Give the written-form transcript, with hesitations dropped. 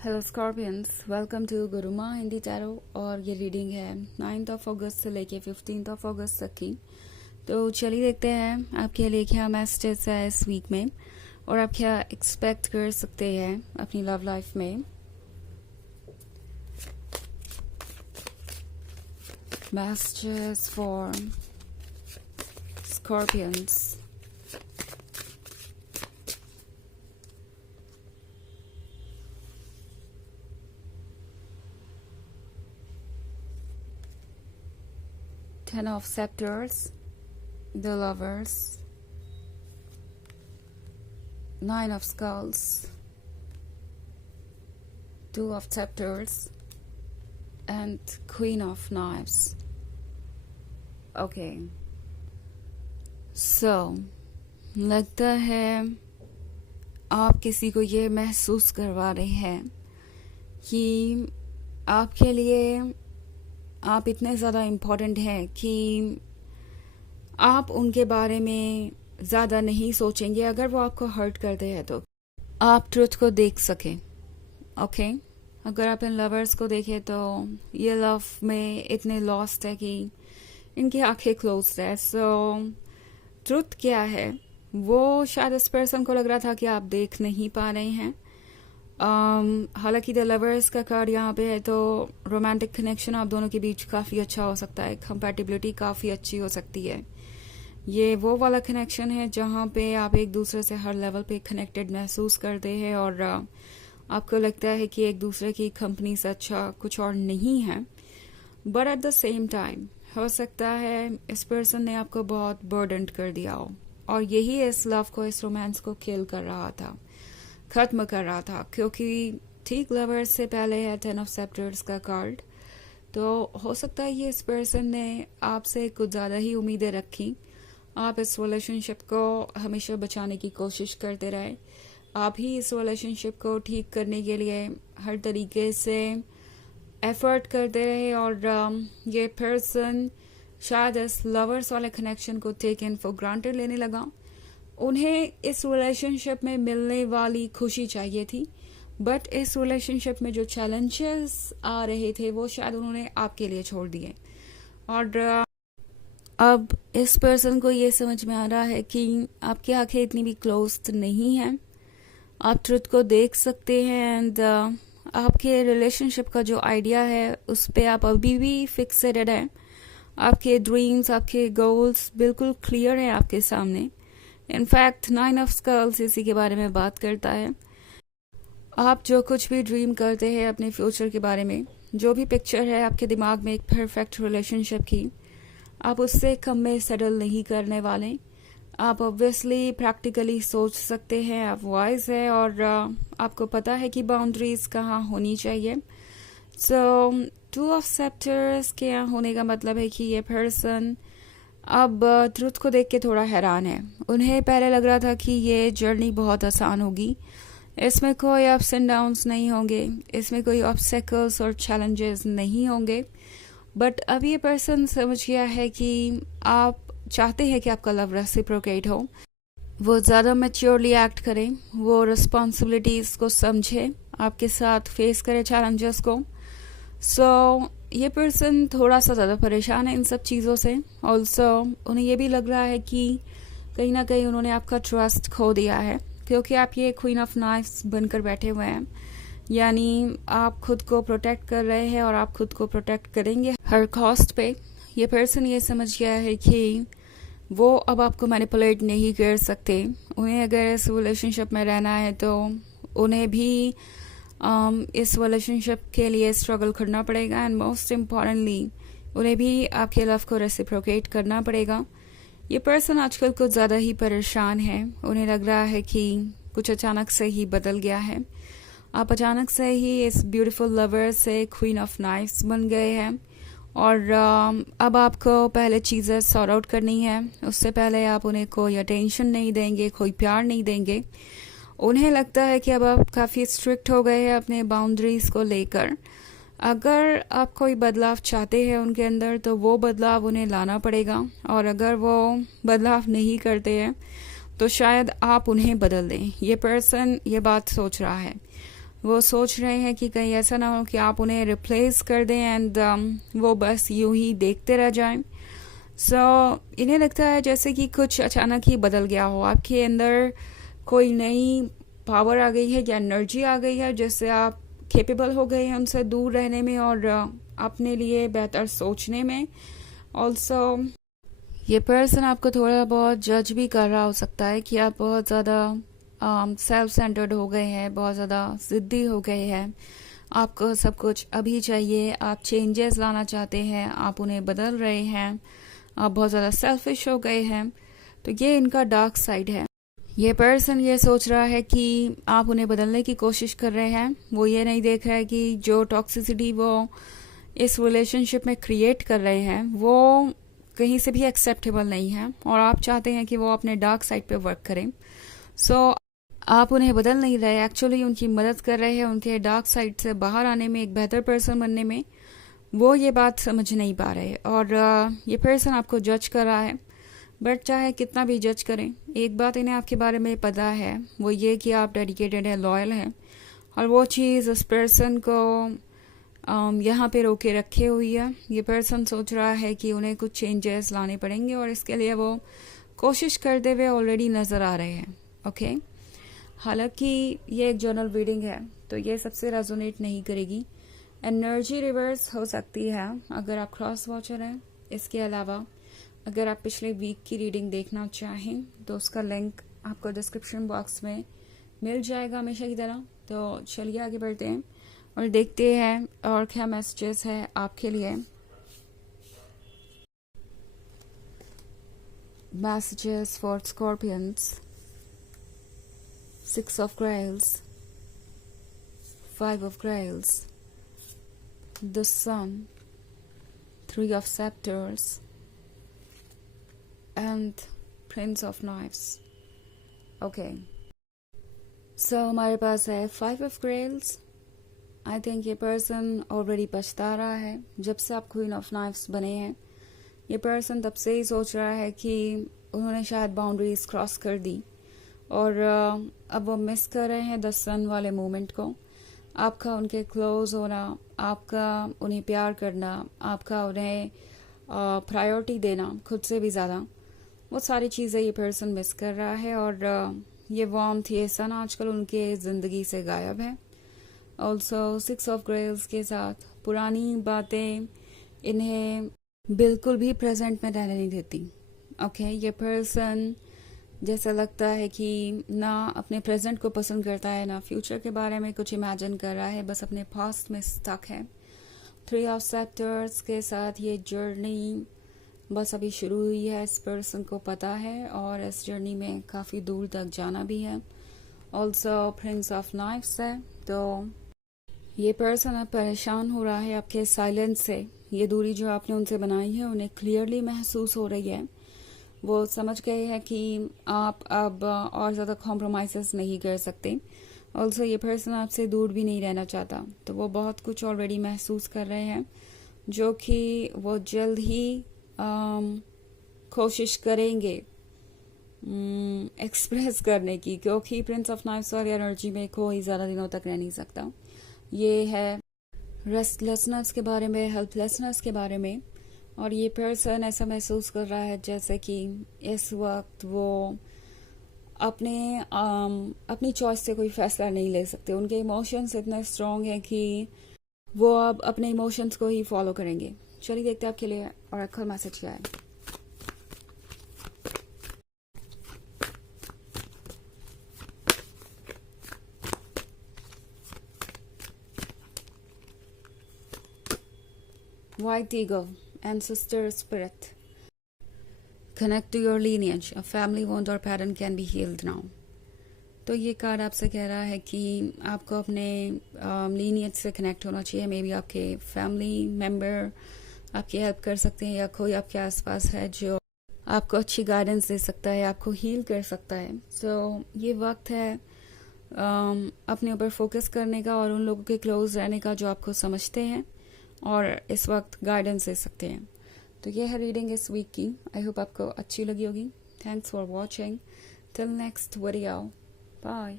Hello Scorpions, welcome to Guruma Hindi tarot. और ये reading है 9 अगस्त से लेके 15 अगस्त तक की। तो चलिए देखते हैं आपके लिए क्या मैसेजेस है इस वीक में और आप क्या एक्सपेक्ट कर सकते हैं अपनी लव लाइफ में। Messages for scorpions. Ten of Scepters, the Lovers, Nine of Skulls, Two of Scepters, and Queen of Knives. Okay. So, लगता है आप किसी को ये महसूस करवा रहे हैं कि आपके लिए आप इतने ज़्यादा इम्पोर्टेंट हैं कि आप उनके बारे में ज़्यादा नहीं सोचेंगे। अगर वो आपको हर्ट करते हैं तो आप ट्रुथ को देख सकें। ओके, अगर आप इन लवर्स को देखें तो ये लव में इतने लॉस्ट है कि इनकी आंखें क्लोज है। सो ट्रुथ क्या है वो शायद इस पर्सन को लग रहा था कि आप देख नहीं पा रहे हैं। हालांकि द लवर्स का कार्ड यहाँ पे है तो रोमांटिक कनेक्शन आप दोनों के बीच काफ़ी अच्छा हो सकता है, कंपैटिबिलिटी काफ़ी अच्छी हो सकती है। ये वो वाला कनेक्शन है जहाँ पे आप एक दूसरे से हर लेवल पे कनेक्टेड महसूस करते हैं और आपको लगता है कि एक दूसरे की कंपनी से अच्छा कुछ और नहीं है। But at the same time हो सकता है इस पर्सन ने आपको बहुत बर्डन कर दिया हो और यही इस लव को, इस रोमांस को किल कर रहा था, खत्म कर रहा था। क्योंकि ठीक लवर्स से पहले है 10 ऑफ सेप्टर्स का कार्ड। तो हो सकता है ये इस पर्सन ने आपसे कुछ ज़्यादा ही उम्मीदें रखी। आप इस रिलेशनशिप को हमेशा बचाने की कोशिश करते रहे, आप ही इस रिलेशनशिप को ठीक करने के लिए हर तरीके से एफर्ट करते रहे और ये पर्सन शायद इस लवर्स वाले कनेक्शन को टेकन फॉर ग्रांटेड लेने लगा। उन्हें इस रिलेशनशिप में मिलने वाली खुशी चाहिए थी, बट इस रिलेशनशिप में जो चैलेंजेस आ रहे थे वो शायद उन्होंने आपके लिए छोड़ दिए। और अब इस पर्सन को ये समझ में आ रहा है कि आपकी आंखें इतनी भी क्लोज नहीं हैं, आप ट्रुथ को देख सकते हैं एंड आपके रिलेशनशिप का जो आइडिया है उस पर आप अभी भी फिक्सेड हैं। आपके ड्रीम्स, आपके गोल्स बिल्कुल क्लियर हैं आपके सामने। इनफैक्ट 9 ऑफ स्कल्स इसी के बारे में बात करता है। आप जो कुछ भी ड्रीम करते हैं अपने फ्यूचर के बारे में, जो भी पिक्चर है आपके दिमाग में एक परफेक्ट रिलेशनशिप की, आप उससे कम में सेटल नहीं करने वाले। आप ऑब्वियसली प्रैक्टिकली सोच सकते हैं, आप वाइज है और आपको पता है कि बाउंड्रीज कहाँ होनी चाहिए। सो 2 ऑफ सेप्टर्स के यहाँ होने का मतलब है कि ये पर्सन अब ट्रुथ को देख के थोड़ा हैरान है। उन्हें पहले लग रहा था कि ये जर्नी बहुत आसान होगी, इसमें कोई अप्स एंड डाउन्स नहीं होंगे, इसमें कोई ऑब्स्टेकल्स और चैलेंजेस नहीं होंगे। बट अब ये पर्सन समझ गया है कि आप चाहते हैं कि आपका लव रेसिप्रोकेट हो, वो ज़्यादा मैच्योरली एक्ट करें, वो रिस्पॉन्सिबिलिटीज़ को समझे, आपके साथ फेस करे चैलेंजेस को। सो ये पर्सन थोड़ा सा ज़्यादा परेशान है इन सब चीज़ों से। ऑल्सो उन्हें ये भी लग रहा है कि कहीं ना कहीं उन्होंने आपका ट्रस्ट खो दिया है, क्योंकि आप ये क्वीन ऑफ नाइफ्स बनकर बैठे हुए हैं। यानी आप खुद को प्रोटेक्ट कर रहे हैं और आप खुद को प्रोटेक्ट करेंगे हर कॉस्ट पे। ये पर्सन ये समझ गया है कि वो अब आपको मैनिपुलेट नहीं कर सकते। उन्हें अगर इस रिलेशनशिप में रहना है तो उन्हें भी इस रिलेशनशिप के लिए स्ट्रगल करना पड़ेगा एंड मोस्ट इम्पॉर्टेंटली उन्हें भी आपके लव को रेसिप्रोकेट करना पड़ेगा। ये पर्सन आजकल कुछ ज़्यादा ही परेशान है। उन्हें लग रहा है कि कुछ अचानक से ही बदल गया है। आप अचानक से ही इस ब्यूटीफुल लवर से क्वीन ऑफ नाइफ्स बन गए हैं और अब आपको पहले चीज़ें सॉर्ट आउट करनी है। उससे पहले आप उन्हें कोई अटेंशन नहीं देंगे, कोई प्यार नहीं देंगे। उन्हें लगता है कि अब आप काफ़ी स्ट्रिक्ट हो गए हैं अपने बाउंड्रीज़ को लेकर। अगर आप कोई बदलाव चाहते हैं उनके अंदर तो वो बदलाव उन्हें लाना पड़ेगा, और अगर वो बदलाव नहीं करते हैं तो शायद आप उन्हें बदल दें। ये पर्सन ये बात सोच रहा है। वो सोच रहे हैं कि कहीं ऐसा ना हो कि आप उन्हें रिप्लेस कर दें एंड वो बस यूं ही देखते रह जाएं। इन्हें लगता है जैसे कि कुछ अचानक ही बदल गया हो, आपके अंदर कोई नई पावर आ गई है या एनर्जी आ गई है, जिससे आप कैपेबल हो गए हैं उनसे दूर रहने में और अपने लिए बेहतर सोचने में। ऑल्सो ये पर्सन आपको थोड़ा बहुत जज भी कर रहा हो सकता है कि आप बहुत ज़्यादा सेल्फ सेंटर्ड हो गए हैं, बहुत ज़्यादा ज़िद्दी हो गए हैं, आपको सब कुछ अभी चाहिए, आप चेंजेस लाना चाहते हैं, आप उन्हें बदल रहे हैं, आप बहुत ज़्यादा सेल्फिश हो गए हैं। तो ये इनका डार्क साइड है। ये पर्सन ये सोच रहा है कि आप उन्हें बदलने की कोशिश कर रहे हैं। वो ये नहीं देख रहा है कि जो टॉक्सिसिटी वो इस रिलेशनशिप में क्रिएट कर रहे हैं वो कहीं से भी एक्सेप्टेबल नहीं है, और आप चाहते हैं कि वो अपने डार्क साइड पे वर्क करें। आप उन्हें बदल नहीं रहे, एक्चुअली उनकी मदद कर रहे हैं उनके डार्क साइड से बाहर आने में, एक बेहतर पर्सन बनने में। वो ये बात समझ नहीं पा रहे और ये पर्सन आपको जज कर रहा है। बट चाहे कितना भी जज करें, एक बात इन्हें आपके बारे में पता है, वो ये कि आप डेडिकेटेड है, लॉयल हैं, और वो चीज़ उस पर्सन को यहाँ पे रोके रखे हुई है। ये पर्सन सोच रहा है कि उन्हें कुछ चेंजेस लाने पड़ेंगे और इसके लिए वो कोशिश करते हुए ऑलरेडी नज़र आ रहे हैं। ओके, हालांकि ये एक जर्नल रीडिंग है तो ये सबसे रेजोनेट नहीं करेगी। एनर्जी रिवर्स हो सकती है अगर आप क्रॉस वॉचर हैं। इसके अलावा अगर आप पिछले वीक की रीडिंग देखना चाहें तो उसका लिंक आपको डिस्क्रिप्शन बॉक्स में मिल जाएगा हमेशा की तरह। तो चलिए आगे बढ़ते हैं और देखते हैं और क्या मैसेजेस है आपके लिए। Messages for scorpions, 6 of Grails, 5 of Grails, the Sun, 3 of Scepters, and Prince of Knives. Okay. So हमारे पास है 5 of Grails. आई थिंक ये पर्सन ऑलरेडी पछता रहा है जब से आप क्वीन ऑफ नाइफ्स बने हैं। ये पर्सन तब से ही सोच रहा है कि उन्होंने शायद बाउंड्रीज क्रॉस कर दी और अब वो मिस कर रहे हैं द सन वाले मोमेंट को। आपका उनके क्लोज होना, आपका उन्हें प्यार करना, आपका उन्हें प्रायोरिटी देना खुद से भी ज़्यादा, वो सारी चीज़ें ये पर्सन मिस कर रहा है। और ये वार्मथ, ये सन आजकल उनके ज़िंदगी से गायब है। ऑल्सो 6 ऑफ ग्रेल्स के साथ पुरानी बातें इन्हें बिल्कुल भी प्रेजेंट में रहने नहीं देती। ओके, ये पर्सन जैसा लगता है कि ना अपने प्रेजेंट को पसंद करता है, ना फ्यूचर के बारे में कुछ इमेजिन कर रहा है, बस अपने पास्ट में स्टक है। 3 ऑफ सेक्टर्स के साथ ये जर्नी बस अभी शुरू हुई है, इस पर्सन को पता है, और इस जर्नी में काफ़ी दूर तक जाना भी है। ऑल्सो प्रिंस ऑफ नाइफ्स है, तो ये पर्सन अब परेशान हो रहा है आपके साइलेंस से। ये दूरी जो आपने उनसे बनाई है उन्हें क्लियरली महसूस हो रही है। वो समझ गए हैं कि आप अब और ज़्यादा कॉम्प्रोमाइज़ नहीं कर सकते। ऑल्सो ये पर्सन आपसे दूर भी नहीं रहना चाहता, तो वो बहुत कुछ ऑलरेडी महसूस कर रहे हैं जो कि वो जल्द ही कोशिश करेंगे एक्सप्रेस करने की, क्योंकि प्रिंस ऑफ नाइफ्स वाली एनर्जी में कोई ज़्यादा दिनों तक रह नहीं सकता। ये है रेस्टलेसनेस के बारे में, हेल्पलेसनेस के बारे में, और ये पर्सन ऐसा महसूस कर रहा है जैसे कि इस वक्त वो अपनी चॉइस से कोई फैसला नहीं ले सकते। उनके इमोशंस इतने स्ट्रॉन्ग हैं कि वो अब अपने इमोशंस को ही फॉलो करेंगे। चलिए देखते हैं आपके लिए और आखिर मैसेज क्या है। White Eagle, Ancestor Spirit. Connect to your lineage. A family wound or pattern can be healed now. तो ये कार्ड आपसे कह रहा है कि आपको अपने लीनियज से कनेक्ट होना चाहिए। मे बी आपके फैमिली मेम्बर आपकी हेल्प कर सकते हैं, या कोई आपके आसपास है जो आपको अच्छी गाइडेंस दे सकता है, आपको हील कर सकता है। सो ये वक्त है अपने ऊपर फोकस करने का और उन लोगों के क्लोज रहने का जो आपको समझते हैं और इस वक्त गाइडेंस दे सकते हैं। तो ये है रीडिंग इस वीक की। आई होप आपको अच्छी लगी होगी। Thanks for watching. Till next video, bye.